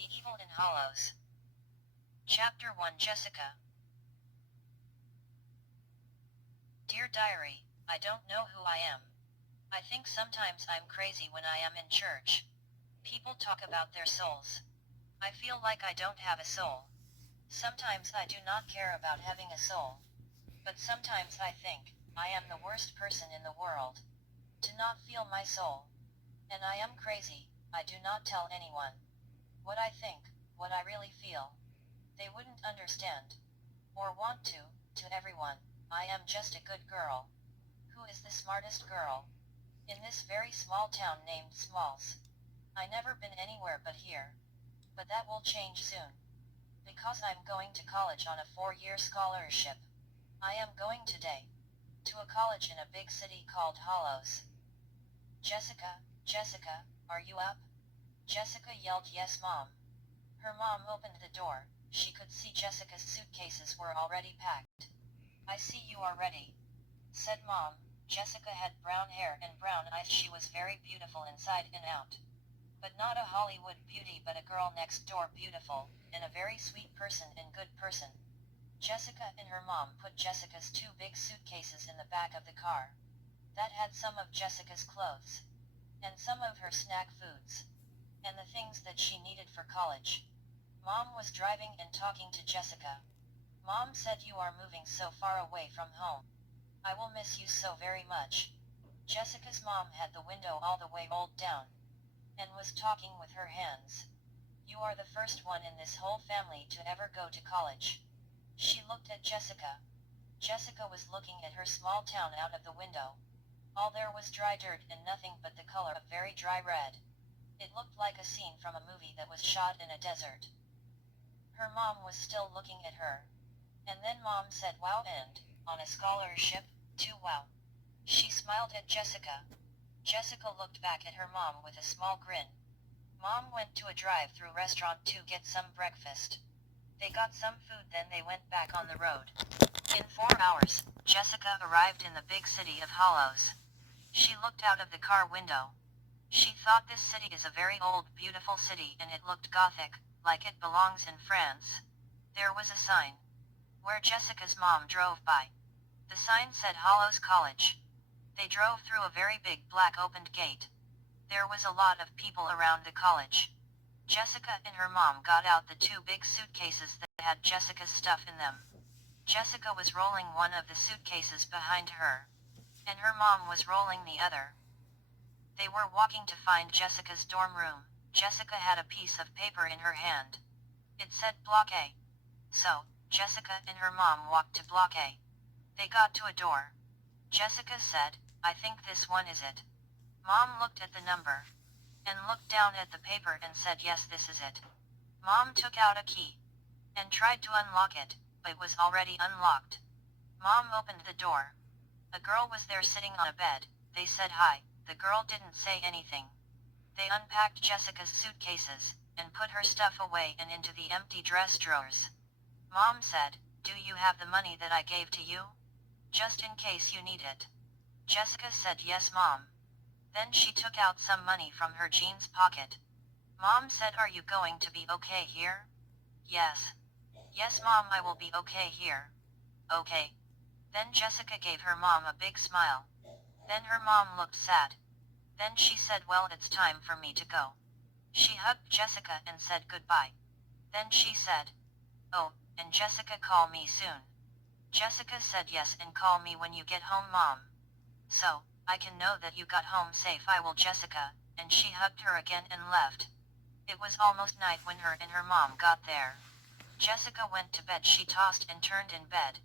The Evil in Hollows. Chapter 1. Jessica. Dear Diary, I don't know who I am. I think sometimes I'm crazy when I am in church. People talk about their souls. I feel like I don't have a soul. Sometimes I do not care about having a soul. But sometimes I think, I am the worst person in the world. To not feel my soul. And I am crazy, I do not tell anyone. What I think, what I really feel. They wouldn't understand. Or want to everyone, I am just a good girl. Who is the smartest girl? In this very small town named Smalls. I never been anywhere but here. But that will change soon. Because I'm going to college on a 4-year scholarship. I am going today. To a college in a big city called Hollows. Jessica, Jessica, are you up? Jessica yelled yes mom. Her mom opened the door. She could see Jessica's suitcases were already packed. I see you are ready, said mom. Jessica had brown hair and brown eyes. She was very beautiful inside and out. But not a Hollywood beauty, but a girl next door beautiful, and a very sweet person and good person. Jessica and her mom put Jessica's 2 big suitcases in the back of the car. That had some of Jessica's clothes. And some of her snack foods. And the things that she needed for college. Mom was driving and talking to Jessica. Mom said you are moving so far away from home. I will miss you so very much. Jessica's mom had the window all the way rolled down. And was talking with her hands. You are the first one in this whole family to ever go to college. She looked at Jessica. Jessica was looking at her small town out of the window. All there was dry dirt and nothing but the color of very dry red. It looked like a scene from a movie that was shot in a desert. Her mom was still looking at her. And then mom said wow, and, on a scholarship, too, wow. She smiled at Jessica. Jessica looked back at her mom with a small grin. Mom went to a drive-through restaurant to get some breakfast. They got some food, then they went back on the road. In 4 hours, Jessica arrived in the big city of Hollows. She looked out of the car window. She thought this city is a very old, beautiful city, and it looked gothic, like it belongs in France. There was a sign. Where Jessica's mom drove by. The sign said Hollows College. They drove through a very big black opened gate. There was a lot of people around the college. Jessica and her mom got out the 2 big suitcases that had Jessica's stuff in them. Jessica was rolling one of the suitcases behind her. And her mom was rolling the other. They were walking to find Jessica's dorm room. Jessica had a piece of paper in her hand. It said Block A. So, Jessica and her mom walked to Block A. They got to a door. Jessica said, I think this one is it. Mom looked at the number. And looked down at the paper and said yes, this is it. Mom took out a key. And tried to unlock it, but it was already unlocked. Mom opened the door. A girl was there sitting on a bed. They said hi. The girl didn't say anything. They unpacked Jessica's suitcases, and put her stuff away and into the empty dress drawers. Mom said, do you have the money that I gave to you? Just in case you need it. Jessica said yes mom. Then she took out some money from her jeans pocket. Mom said, are you going to be okay here? Yes. Yes mom, I will be okay here. Okay. Then Jessica gave her mom a big smile. Then her mom looked sad. Then she said, well, it's time for me to go. She hugged Jessica and said goodbye. Then she said, oh, and Jessica, call me soon. Jessica said yes, and call me when you get home mom. So, I can know that you got home safe, I will Jessica, and she hugged her again and left. It was almost night when her and her mom got there. Jessica went to bed. She tossed and turned in bed.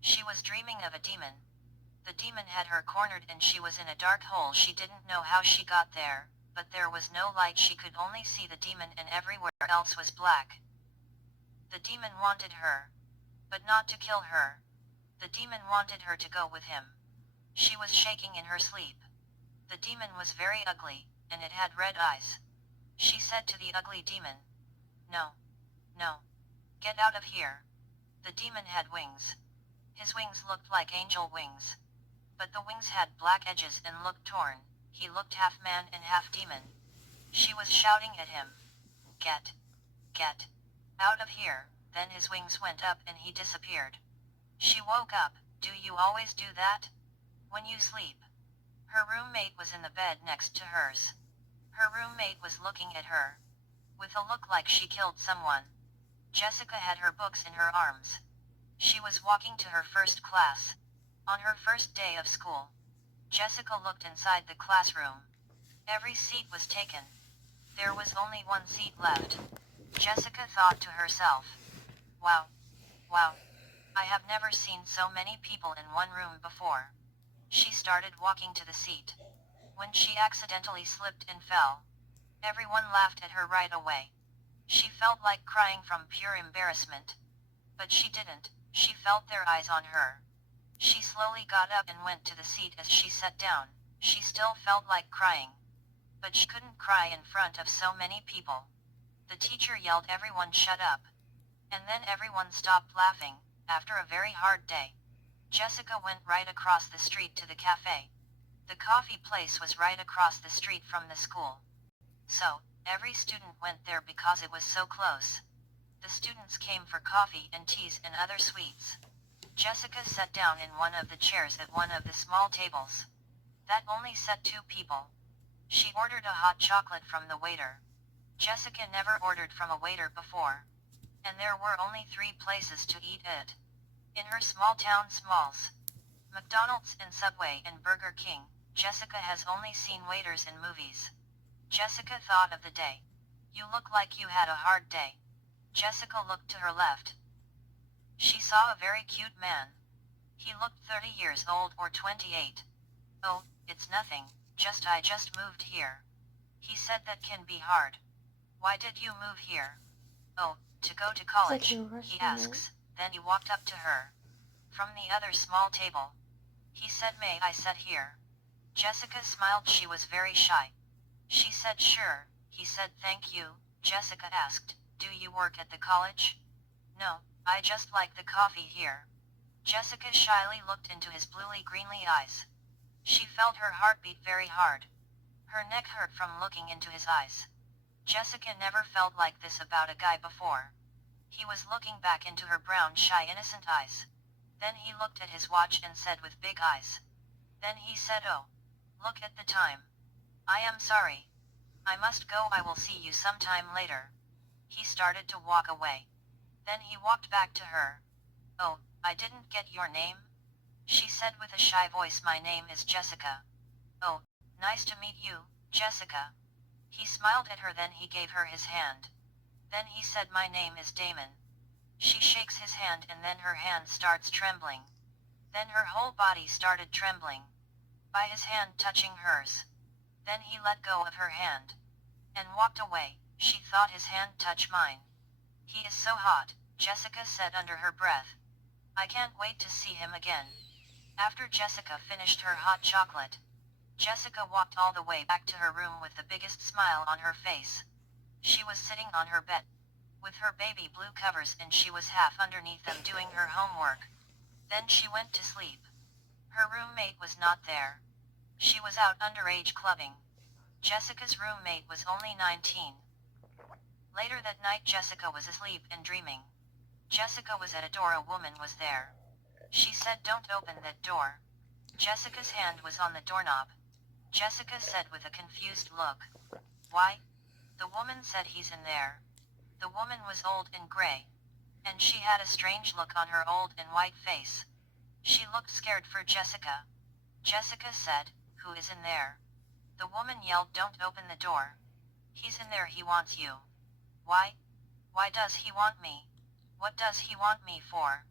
She was dreaming of a demon. The demon had her cornered and she was in a dark hole. She didn't know how she got there, but there was no light. She could only see the demon, and everywhere else was black. The demon wanted her. But not to kill her. The demon wanted her to go with him. She was shaking in her sleep. The demon was very ugly, and it had red eyes. She said to the ugly demon, no. No. Get out of here. The demon had wings. His wings looked like angel wings. But the wings had black edges and looked torn. He looked half man and half demon. She was shouting at him. Get Get out of here. Then his wings went up and he disappeared. She woke up. Do you always do that? When you sleep? Her roommate was in the bed next to hers. Her roommate was looking at her with a look like she killed someone. Jessica had her books in her arms. She was walking to her first class. On her first day of school, Jessica looked inside the classroom. Every seat was taken. There was only one seat left. Jessica thought to herself, wow, wow, I have never seen so many people in one room before. She started walking to the seat. When she accidentally slipped and fell, everyone laughed at her right away. She felt like crying from pure embarrassment. But she didn't. She felt their eyes on her. She slowly got up and went to the seat. As she sat down, she still felt like crying. But she couldn't cry in front of so many people. The teacher yelled everyone shut up. And then everyone stopped laughing. After a very hard day, Jessica went right across the street to the cafe. The coffee place was right across the street from the school. So, every student went there because it was so close. The students came for coffee and teas and other sweets. Jessica sat down in one of the chairs at one of the small tables. That only sat 2 people. She ordered a hot chocolate from the waiter. Jessica never ordered from a waiter before. And there were only 3 places to eat it. In her small town smalls, McDonald's and Subway and Burger King, Jessica has only seen waiters in movies. Jessica thought of the day. You look like you had a hard day. Jessica looked to her left. She saw a very cute man. He looked 30 years old or 28. Oh, it's nothing, I just moved here. He said that can be hard. Why did you move here? Oh, to go to college, he asks. Then he walked up to her. From the other small table. He said, may I sit here? Jessica smiled. She was very shy. She said sure. He said thank you. Jessica asked, do you work at the college? No, I just like the coffee here. Jessica shyly looked into his bluely-greenly eyes. She felt her heartbeat very hard. Her neck hurt from looking into his eyes. Jessica never felt like this about a guy before. He was looking back into her brown, shy, innocent eyes. Then he looked at his watch and said with big eyes. Then he said, oh, look at the time. I am sorry. I must go. I will see you sometime later. He started to walk away. Then he walked back to her. Oh, I didn't get your name? She said with a shy voice, my name is Jessica. Oh, nice to meet you, Jessica. He smiled at her, then he gave her his hand. Then he said, my name is Damon. She shakes his hand and then her hand starts trembling. Then her whole body started trembling. By his hand touching hers. Then he let go of her hand. And walked away. She thought his hand touched mine. He is so hot, Jessica said under her breath. I can't wait to see him again. After Jessica finished her hot chocolate, Jessica walked all the way back to her room with the biggest smile on her face. She was sitting on her bed with her baby blue covers and she was half underneath them doing her homework. Then she went to sleep. Her roommate was not there. She was out underage clubbing. Jessica's roommate was only 19. Later that night Jessica was asleep and dreaming. Jessica was at a door. A woman was there. She said, don't open that door. Jessica's hand was on the doorknob. Jessica said with a confused look. Why? The woman said, he's in there. The woman was old and gray. And she had a strange look on her old and white face. She looked scared for Jessica. Jessica said, who is in there? The woman yelled, don't open the door. He's in there, he wants you. Why? Why does he want me? What does he want me for?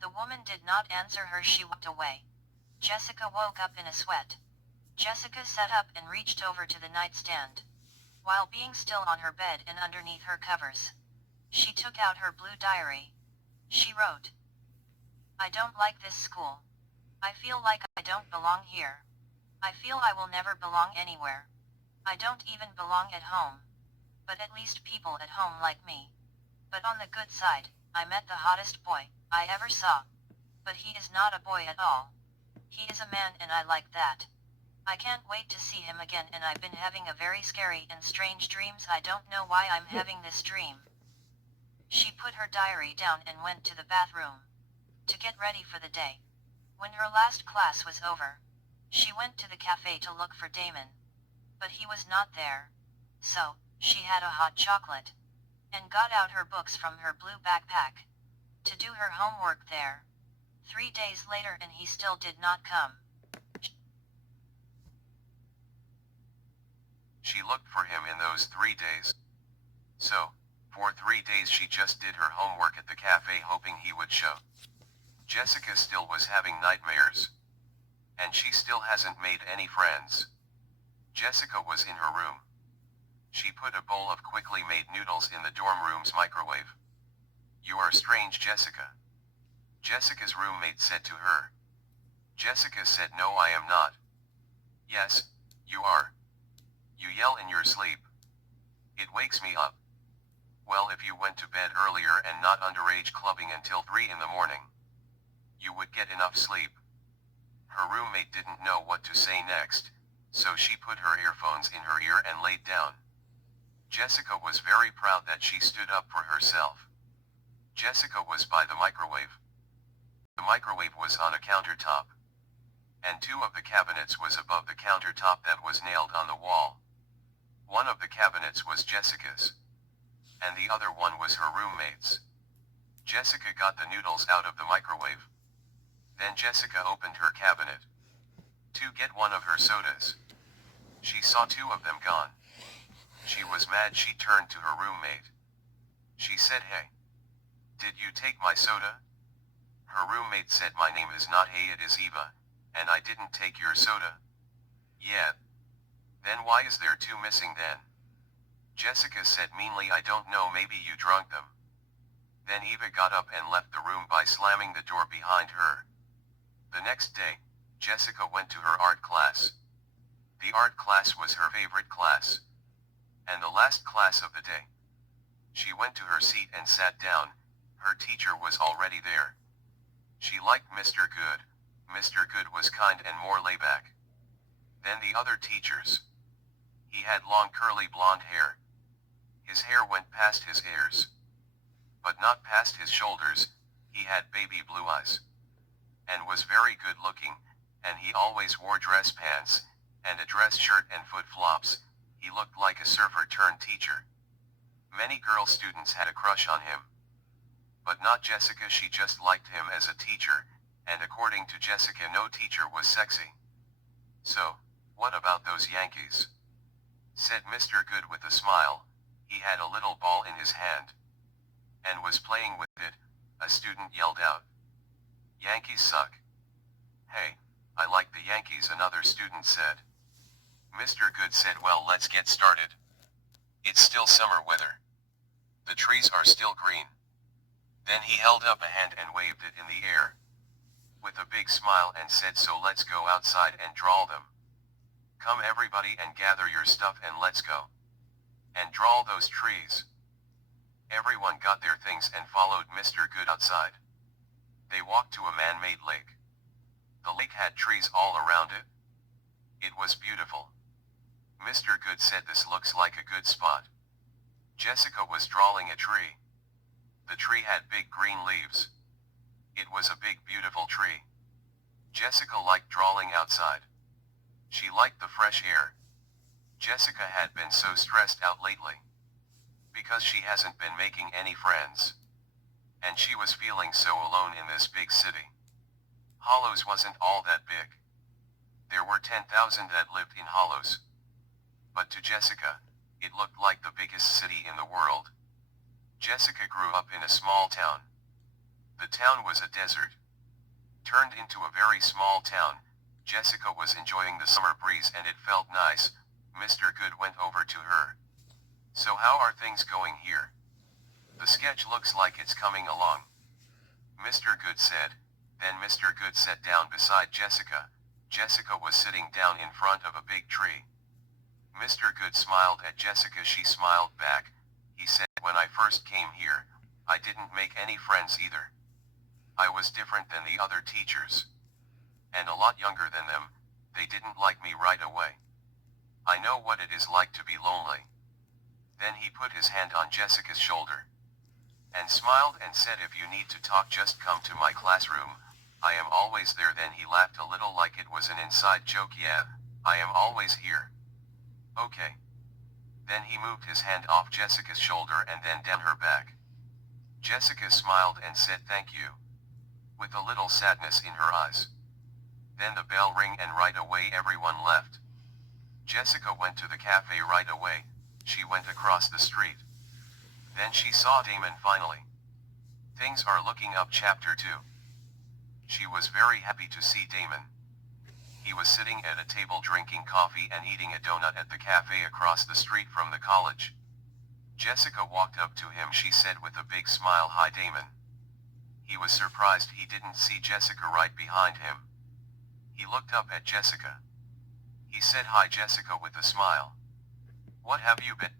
The woman did not answer her. She walked away. Jessica woke up in a sweat. Jessica sat up and reached over to the nightstand. While being still on her bed and underneath her covers, she took out her blue diary. She wrote, I don't like this school. I feel like I don't belong here. I feel I will never belong anywhere. I don't even belong at home. But at least people at home like me. But on the good side, I met the hottest boy I ever saw. But he is not a boy at all. He is a man and I like that. I can't wait to see him again and I've been having a very scary and strange dreams. I don't know why I'm having this dream. She put her diary down and went to the bathroom to get ready for the day. When her last class was over, she went to the cafe to look for Damon. But he was not there. So, she had a hot chocolate and got out her books from her blue backpack to do her homework there. 3 days later and he still did not come. She looked for him in those 3 days. So, for 3 days she just did her homework at the cafe hoping he would show. Jessica still was having nightmares. And she still hasn't made any friends. Jessica was in her room. She put a bowl of quickly made noodles in the dorm room's microwave. "You are strange, Jessica," Jessica's roommate said to her. Jessica said, "No, I am not." "Yes, you are. You yell in your sleep. It wakes me up." "Well, if you went to bed earlier and not underage clubbing until 3 in the morning, you would get enough sleep." Her roommate didn't know what to say next, so she put her earphones in her ear and laid down. Jessica was very proud that she stood up for herself. Jessica was by the microwave. The microwave was on a countertop. And 2 of the cabinets was above the countertop that was nailed on the wall. One of the cabinets was Jessica's. And the other one was her roommate's. Jessica got the noodles out of the microwave. Then Jessica opened her cabinet to get one of her sodas. She saw 2 of them gone. She was mad. She turned to her roommate. She said, "Hey, did you take my soda?" Her roommate said, "My name is not Hey, it is Eva, and I didn't take your soda." "Yeah. Then why is there 2 missing then?" Jessica said meanly, "I don't know, maybe you drunk them." Then Eva got up and left the room by slamming the door behind her. The next day, Jessica went to her art class. The art class was her favorite class. And the last class of the day. She went to her seat and sat down. Her teacher was already there. She liked Mr. Good. Mr. Good was kind and more layback than the other teachers. He had long curly blonde hair. His hair went past his ears, but not past his shoulders. He had baby blue eyes and was very good looking, and he always wore dress pants and a dress shirt and flip-flops. He looked like a surfer turned teacher. Many girl students had a crush on him. But not Jessica. She just liked him as a teacher, and according to Jessica, no teacher was sexy. "So, what about those Yankees?" said Mr. Good with a smile. He had a little ball in his hand and was playing with it. A student yelled out, "Yankees suck." "Hey, I like the Yankees," another student said. Mr. Good said, "Well, let's get started. It's still summer weather. The trees are still green." Then he held up a hand and waved it in the air with a big smile and said, "So let's go outside and draw them. Come everybody and gather your stuff and let's go and draw those trees." Everyone got their things and followed Mr. Good outside. They walked to a man-made lake. The lake had trees all around it. It was beautiful. Mr. Good said, "This looks like a good spot." Jessica was drawing a tree. The tree had big green leaves. It was a big beautiful tree. Jessica liked drawing outside. She liked the fresh air. Jessica had been so stressed out lately because she hasn't been making any friends. And she was feeling so alone in this big city. Hollows wasn't all that big. There were 10,000 that lived in Hollows. But to Jessica, it looked like the biggest city in the world. Jessica grew up in a small town. The town was a desert. Turned into a very small town. Jessica was enjoying the summer breeze and it felt nice. Mr. Good went over to her. "So how are things going here? The sketch looks like it's coming along," Mr. Good said. Then Mr. Good sat down beside Jessica. Jessica was sitting down in front of a big tree. Mr. Good smiled at Jessica. She smiled back. He said, "When I first came here, I didn't make any friends either. I was different than the other teachers. And a lot younger than them. They didn't like me right away. I know what it is like to be lonely." Then he put his hand on Jessica's shoulder. and smiled and said, if you need to talk just come to my classroom, I am always there. Then he laughed a little like it was an inside joke. Yeah, I am always here. Okay. Then he moved his hand off Jessica's shoulder and then down her back. Jessica smiled and said thank you, with a little sadness in her eyes. Then the bell rang and right away everyone left. Jessica went to the cafe right away. She went across the street. Then she saw Damon finally. Things are looking up. Chapter 2. She was very happy to see Damon. He was sitting at a table drinking coffee and eating a donut at the cafe across the street from the college. Jessica walked up to him. She said with a big smile, "Hi Damon." He was surprised he didn't see Jessica right behind him. He looked up at Jessica. He said, "Hi Jessica," with a smile. "What have you been